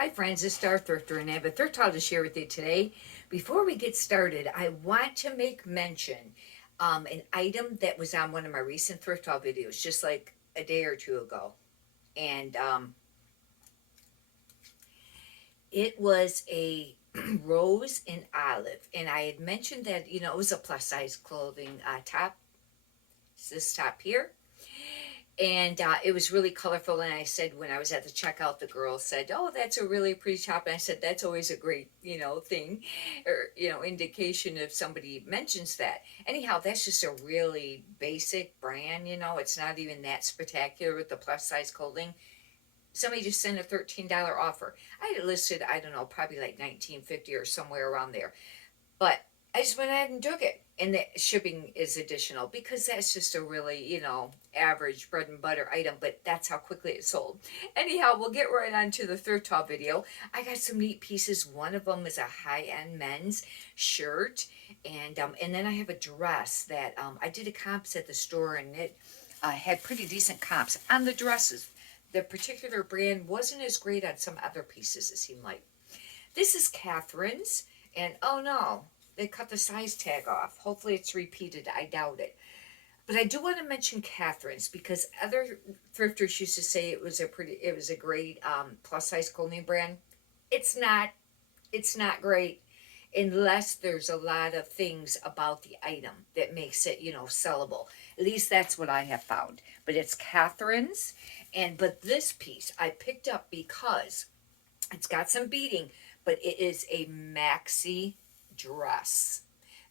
Hi friends, it's Star Thrifter and I have a thrift haul to share with you today. Before we get started, I want to make mention an item that was on one of my recent thrift haul videos, just like a day or two ago. And it was a rose and olive. And I had mentioned that, it was a plus size clothing top. It's this top here. And it was really colorful. And I said, when I was at the checkout, the girl said, "Oh, that's a really pretty top." And I said, "That's always a great, thing, or indication if somebody mentions that." Anyhow, that's just a really basic brand. It's not even that spectacular with the plus size clothing. Somebody just sent a $13 offer. I had it listed, I don't know, probably like 19.50 or somewhere around there. But I just went ahead and took it. And the shipping is additional because that's just a really, average bread and butter item, but that's how quickly it sold. Anyhow, we'll get right on to the thrift haul video. I got some neat pieces. One of them is a high-end men's shirt. And then I have a dress that I did a comps at the store, and it had pretty decent comps on the dresses. The particular brand wasn't as great on some other pieces, it seemed like. This is Catherine's, and oh no, they cut the size tag off. Hopefully it's repeated. I doubt it. But I do want to mention Catherine's because other thrifters used to say it was a great plus size clothing brand. It's not. It's not great unless there's a lot of things about the item that makes it, sellable. At least that's what I have found. But it's Catherine's, but this piece I picked up because it's got some beading, but it is a maxi dress.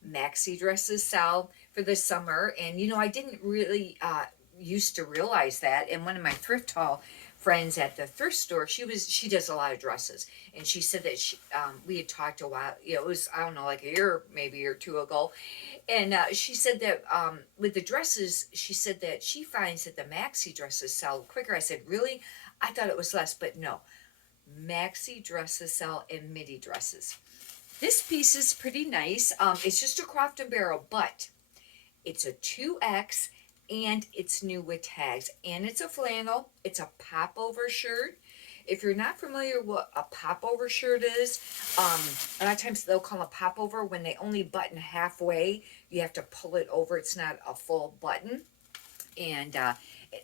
Maxi dresses sell for the summer, and I didn't really used to realize that. And one of my thrift haul friends at the thrift store, she does a lot of dresses, and she said that we had talked a while. It was, I don't know, like a year maybe or two ago, and she said that with the dresses, she said that she finds that the maxi dresses sell quicker. I said, really? I thought it was less, but no. Maxi dresses sell in midi dresses. This piece is pretty nice. It's just a Croft and Barrel, but it's a 2X and it's new with tags. And it's a flannel. It's a popover shirt. If you're not familiar with what a popover shirt is, a lot of times they'll call a popover when they only button halfway. You have to pull it over. It's not a full button. And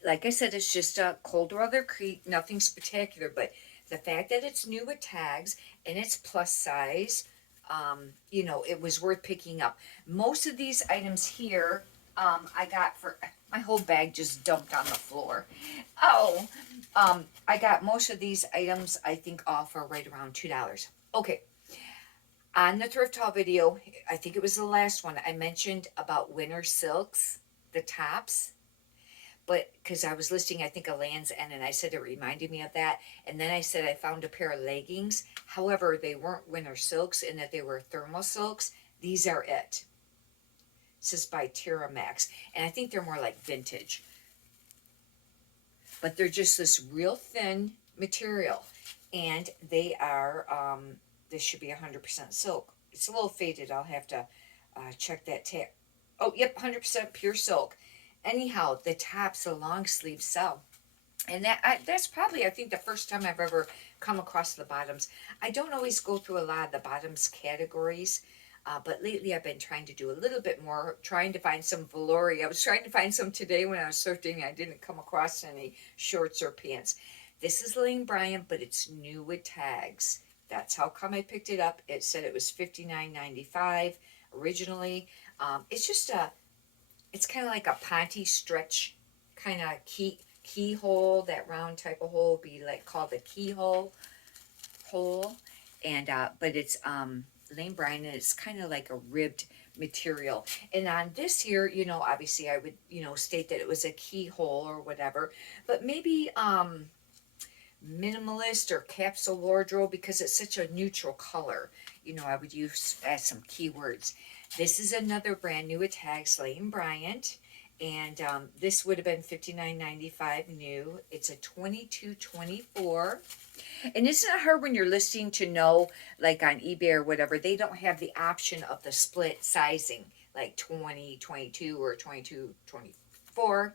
like I said, it's just a cold weather creep, nothing spectacular, but the fact that it's new with tags and it's plus size, it was worth picking up. Most of these items here, I got for my whole bag just dumped on the floor. Oh, I got most of these items, I think, off for right around $2. Okay, on the thrift haul video, I think it was the last one, I mentioned about winter silks, the tops, but because I was listing, I think, a Land's End, and I said it reminded me of that. And then I said I found a pair of leggings. However, they weren't winter silks in that they were thermal silks. These are it. This is by Tira Max, and I think they're more like vintage. But they're just this real thin material, and they are, this should be 100% silk. It's a little faded. I'll have to check that tag. Oh, yep, 100% pure silk. Anyhow, the tops, the long sleeves sell. And that's probably, I think, the first time I've ever come across the bottoms. I don't always go through a lot of the bottoms categories, but lately I've been trying to do a little bit more, trying to find some velour. I was trying to find some today when I was thrifting. I didn't come across any shorts or pants. This is Lane Bryant, but it's new with tags. That's how come I picked it up. It said it was $59.95 originally. It's just it's kind of like a Ponte stretch kind of keyhole. That round type of hole would be like called the keyhole hole. And but it's Lane Bryant, and it's kind of like a ribbed material. And on this here, obviously I would, state that it was a keyhole or whatever, but maybe minimalist or capsule wardrobe, because it's such a neutral color. I would use as some keywords. This is another brand new with tags, Lane Bryant, and this would have been $59.95 new. It's a 22-24. And isn't it hard when you're listing to know, like on eBay or whatever, they don't have the option of the split sizing, like 20-22 or 22-24.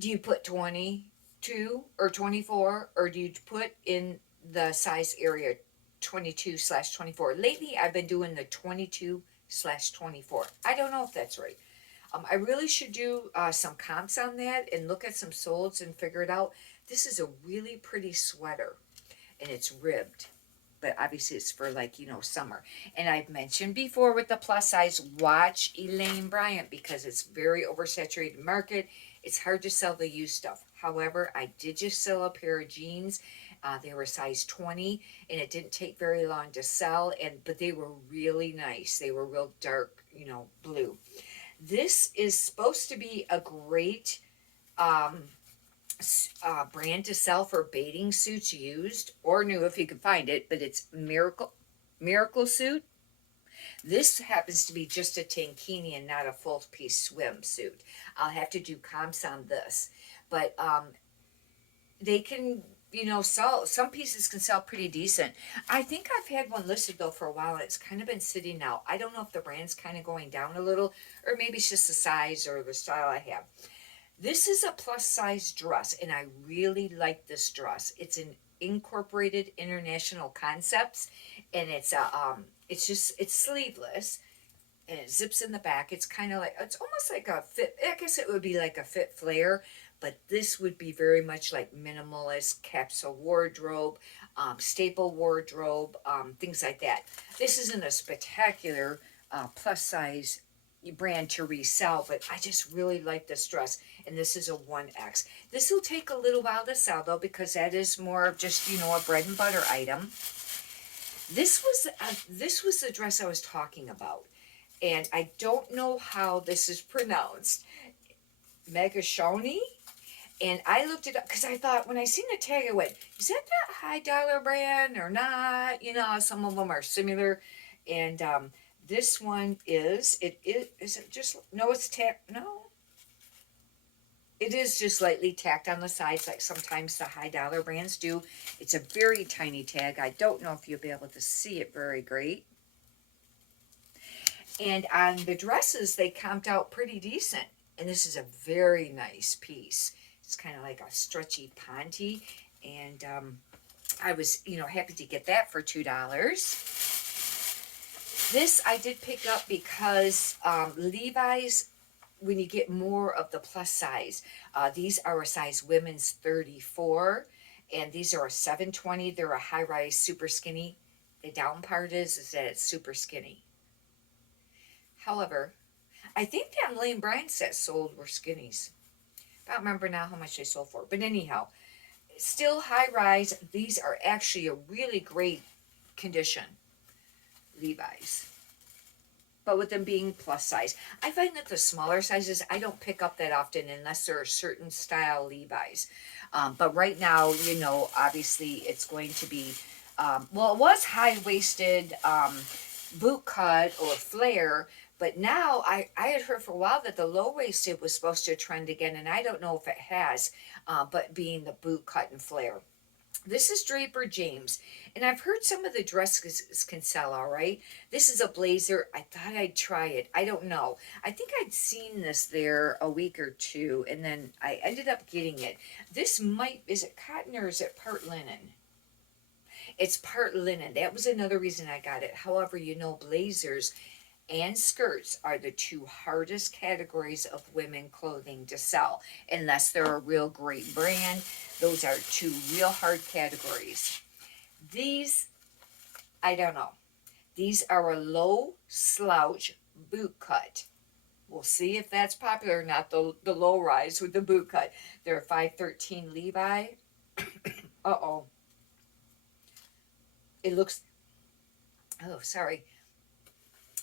Do you put 22 or 24, or do you put in the size area 22/24. Lately, I've been doing the 22/24. I don't know if that's right. I really should do some comps on that and look at some solds and figure it out. This is a really pretty sweater, and it's ribbed, but obviously it's for, like, summer. And I've mentioned before with the plus size, watch Elaine Bryant, because it's very oversaturated market. It's hard to sell the used stuff. However, I did just sell a pair of jeans. They were size 20, and it didn't take very long to sell, but they were really nice. They were real dark, blue. This is supposed to be a great um, brand to sell for bathing suits, used or new if you can find it, but it's Miracle Suit. This happens to be just a tankini and not a full piece swimsuit. I'll have to do comps on this, but they can, sell, some pieces can sell pretty decent. I think I've had one listed though for a while, and it's kind of been sitting out. I don't know if the brand's kind of going down a little, or maybe it's just the size or the style I have. This is a plus size dress, and I really like this dress. It's an incorporated international concepts, and it's sleeveless, and it zips in the back. It's kind of like, it's almost like a fit. I guess it would be like a fit flare, but this would be very much like minimalist capsule wardrobe, staple wardrobe, things like that. This isn't a spectacular plus size brand to resell, but I just really like this dress, and this is a 1X. This will take a little while to sell though, because that is more of just, a bread and butter item. This was the dress I was talking about, and I don't know how this is pronounced. Megashoni. And I looked it up because I thought, when I seen the tag, I went, is that high dollar brand or not? Some of them are similar. And this one is it just, no, it's no. It is just lightly tacked on the sides, like sometimes the high dollar brands do. It's a very tiny tag. I don't know if you'll be able to see it very great. And on the dresses, they comped out pretty decent. And this is a very nice piece. It's kind of like a stretchy panty, and I was, happy to get that for $2. This I did pick up because Levi's, when you get more of the plus size, these are a size women's 34, and these are a 720. They're a high-rise super skinny. The down part is that it's super skinny. However, I think that Lane Bryant set sold were skinnies. I don't remember now how much they sold for. But anyhow, still high rise. These are actually a really great condition Levi's. But with them being plus size, I find that the smaller sizes I don't pick up that often unless they're a certain style Levi's. But right now, obviously it's going to be, well, it was high-waisted boot cut or flare. But now I had heard for a while that the low-waisted was supposed to trend again, and I don't know if it has, but being the boot cut and flare. This is Draper James, and I've heard some of the dresses can sell all right. This is a blazer. I thought I'd try it. I don't know. I think I'd seen this there a week or two, and then I ended up getting it. This is it cotton or is it part linen? It's part linen. That was another reason I got it. However, blazers and skirts are the two hardest categories of women clothing to sell, unless they're a real great brand. Those are two real hard categories. These, I don't know. These are a low slouch boot cut. We'll see if that's popular or not, the low rise with the boot cut. They're a 513 Levi. Uh-oh. It looks, oh, sorry.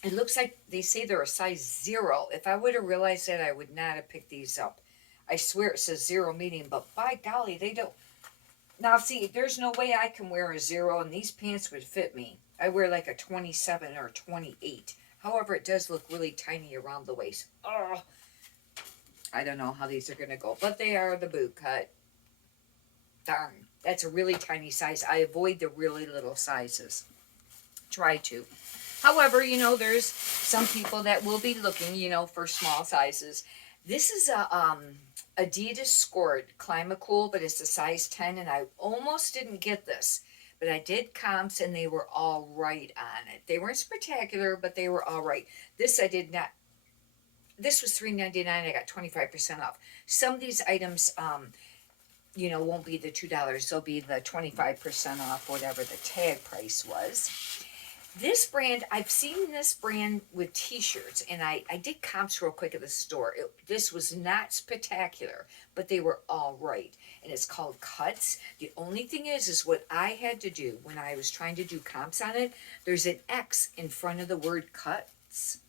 It looks like they say they're a size 0. If I would have realized that, I would not have picked these up. I swear it says 0 medium, but by golly, they don't. Now, see, there's no way I can wear a 0, and these pants would fit me. I wear like a 27 or 28. However, it does look really tiny around the waist. Oh, I don't know how these are going to go, but they are the boot cut. Darn, that's a really tiny size. I avoid the really little sizes. Try to. However, there's some people that will be looking, for small sizes. This is a Adidas Skort Climacool, but it's a size 10, and I almost didn't get this. but I did comps and they were all right on it. They weren't spectacular, but they were all right. This I did not. This was $3.99. I got 25% off. Some of these items, won't be the $2. They'll be the 25% off, whatever the tag price was. This brand, I've seen this brand with t-shirts, and I did comps real quick at the store. This was not spectacular, but they were all right. And it's called Cuts. The only thing is what I had to do when I was trying to do comps on it, there's an X in front of the word Cuts.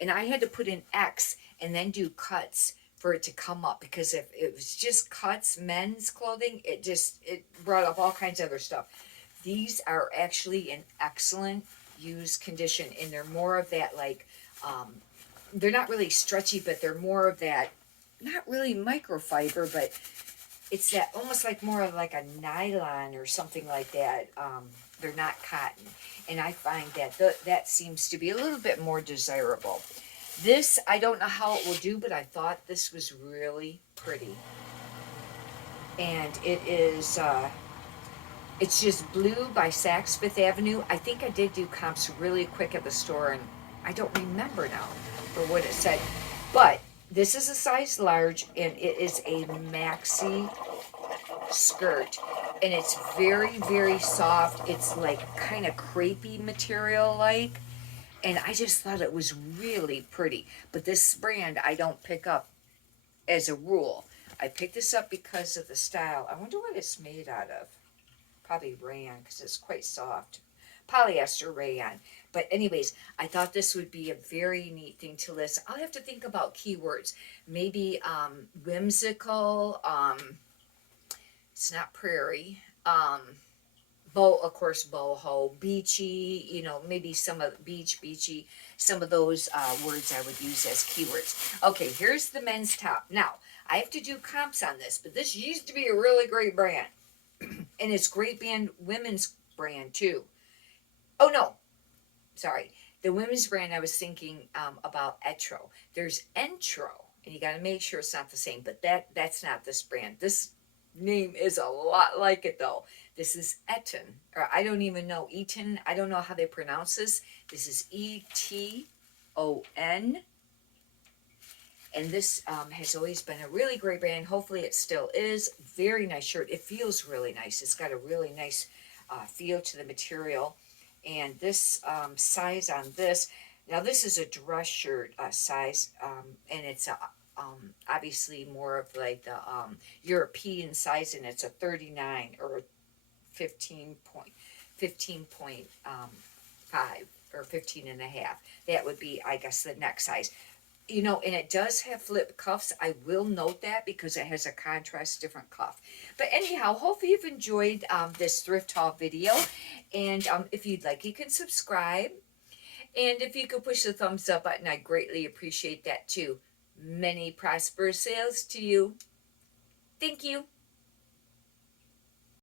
And I had to put an X and then do Cuts for it to come up, because if it was just Cuts men's clothing, it brought up all kinds of other stuff. These are actually in excellent used condition, and they're more of that they're not really stretchy, but they're more of that, not really microfiber, but it's that almost like more of like a nylon or something like that. They're not cotton, and I find that that seems to be a little bit more desirable. This, I don't know how it will do, but I thought this was really pretty, and it's just blue by Saks Fifth Avenue. I think I did do comps really quick at the store, and I don't remember now for what it said. But this is a size large, and it is a maxi skirt. And it's very, very soft. It's like kind of crepey material like. And I just thought it was really pretty. But this brand I don't pick up as a rule. I picked this up because of the style. I wonder what it's made out of. Probably rayon, because it's quite soft. Polyester rayon. But anyways, I thought this would be a very neat thing to list. I'll have to think about keywords. Maybe whimsical, it's not prairie, of course, boho, beachy, maybe some of beachy, some of those words I would use as keywords. Okay, here's the men's top. Now, I have to do comps on this, but this used to be a really great brand. And it's great women's brand too. Oh no, sorry. The women's brand I was thinking about Etro. There's Entro, and you got to make sure it's not the same. But that's not this brand. This name is a lot like it though. This is Eton, or I don't even know Eton. I don't know how they pronounce this. This is Eton. And this has always been a really great brand. Hopefully it still is. Very nice shirt. It feels really nice. It's got a really nice feel to the material. And this size on this, now this is a dress shirt size, and it's obviously more of like the European size, and it's a 39 or 15.5 or 15 and a half. That would be, I guess, the next size. And it does have flip cuffs. I will note that because it has a contrast different cuff. But anyhow, hopefully you've enjoyed this thrift haul video. And if you'd like, you can subscribe. And if you could push the thumbs up button, I greatly appreciate that too. Many prosperous sales to you. Thank you.